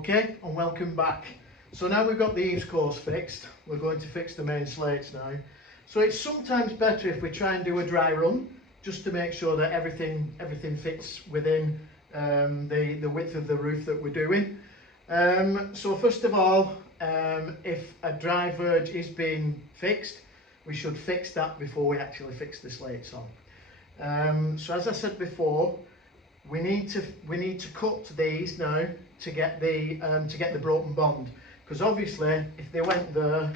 Okay, and welcome back. So now we've got the eaves course fixed, we're going to fix the main slates now. So it's sometimes better if we try and do a dry run, just to make sure that everything fits within the width of the roof that we're doing. So first of all, if a dry verge is being fixed, we should fix that before we actually fix the slates on. So as I said before, we need to cut these now to get the broken bond, because obviously if they went there,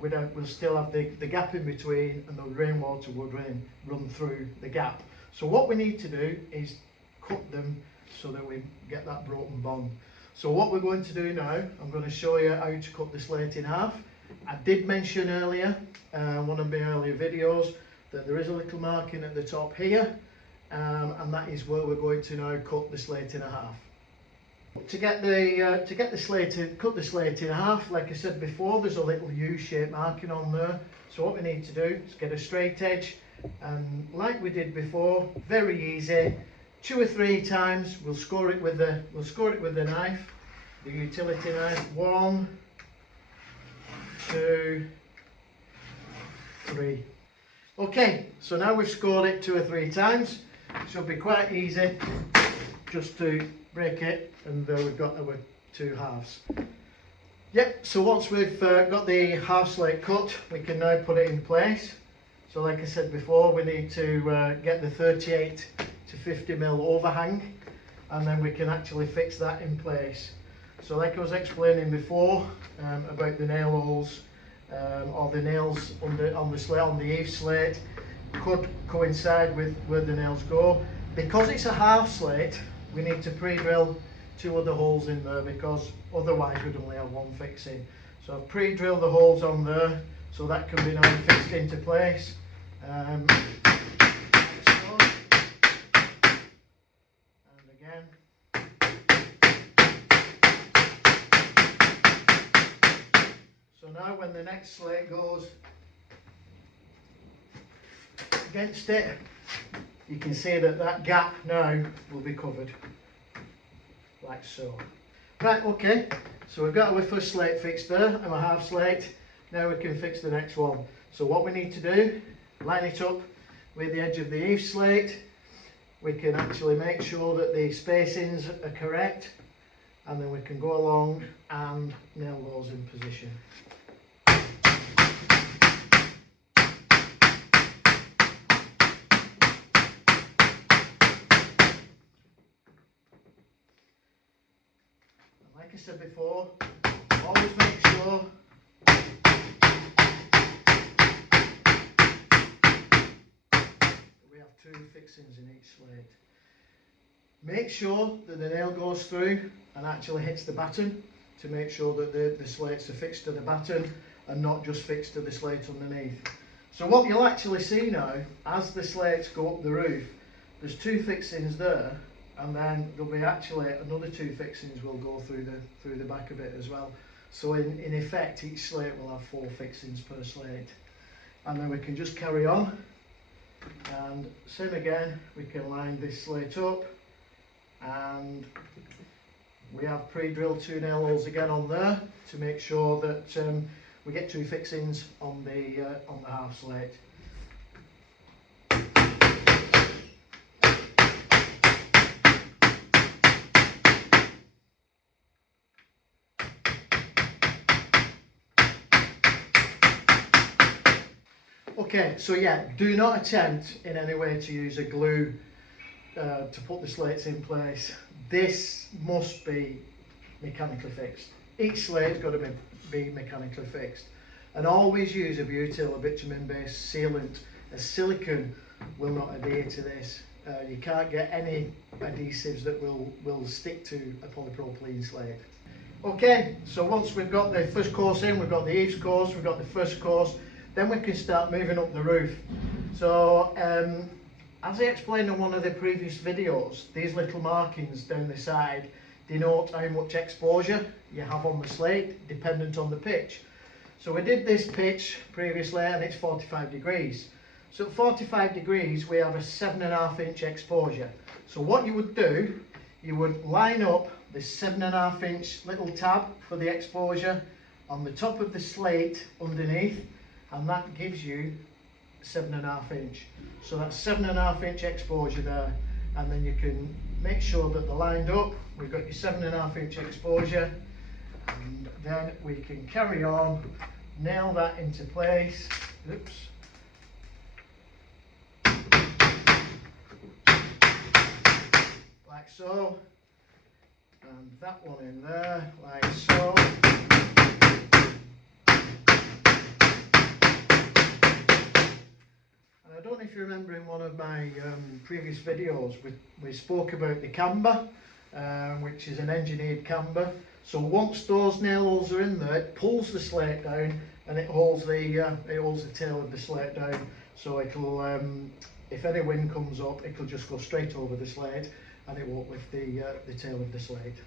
we'll still have the gap in between, and the rainwater would run through the gap. So what we need to do is cut them so that we get that broken bond. So what we're going to do now, I'm going to show you how to cut the slate in half. I did mention earlier, one of my earlier videos, that there is a little marking at the top here, and that is where we're going to now cut the slate in half. To get the slate, cut the slate in half, like I said before, there's a little U-shaped marking on there. So what we need to do is get a straight edge, and like we did before, very easy. 2 or 3 times we'll score it with the knife, the utility knife. 1, 2, 3. Okay, so now we've scored it 2 or 3 times. It should be quite easy just to break it, and we've got our 2 halves. Yep, so once we've got the half slate cut, we can now put it in place. So like I said before, we need to get the 38 to 50 mil overhang, and then we can actually fix that in place. So like I was explaining before about the nail holes, or the nails on the eave slate could coincide with where the nails go. Because it's a half slate, we need to pre-drill 2 other holes in there, because otherwise we'd only have 1 fixing. So I've pre-drilled the holes on there, so that can be now fixed into place. And again. So now when the next slate goes against it, you can see that gap now will be covered, like so. Right, okay, so we've got our first slate fixed there, and our half slate. Now we can fix the next one. So what we need to do, line it up with the edge of the eave slate. We can actually make sure that the spacings are correct, and then we can go along and nail those in position. Like I said before, always make sure we have 2 fixings in each slate. Make sure that the nail goes through and actually hits the batten, to make sure that the slates are fixed to the batten and not just fixed to the slate underneath. So what you'll actually see now, as the slates go up the roof, there's 2 fixings there, and then there'll be actually another 2 fixings will go through the back of it as well. So in effect, each slate will have 4 fixings per slate. And then we can just carry on, and same again, we can line this slate up, and we have pre-drilled 2 nail holes again on there to make sure that we get 2 fixings on the half slate. Okay, so yeah, do not attempt in any way to use a glue to put the slates in place. This must be mechanically fixed. Each slate's got to be mechanically fixed. And always use a butyl or bitumen based sealant. A silicone will not adhere to this. You can't get any adhesives that will stick to a polypropylene slate. Okay, so once we've got the first course in, we've got the eaves course, we've got the first course, then we can start moving up the roof. So as I explained in one of the previous videos, these little markings down the side denote how much exposure you have on the slate, dependent on the pitch. So we did this pitch previously, and it's 45 degrees. So at 45 degrees we have a 7.5 inch exposure. So what you would do, you would line up this 7.5 inch little tab for the exposure on the top of the slate underneath, and that gives you 7.5 inch. So that's 7.5 inch exposure there, and then you can make sure that they're lined up. We've got your 7.5 inch exposure, and then we can carry on, nail that into place. Oops. Like so, and that one in there, like so. And I don't know if you remember, in one of my previous videos we spoke about the camber, which is an engineered camber. So once those nail holes are in there, it pulls the slate down and it holds the tail of the slate down. So it'll, if any wind comes up, it'll just go straight over the slate and it won't lift the tail of the slate.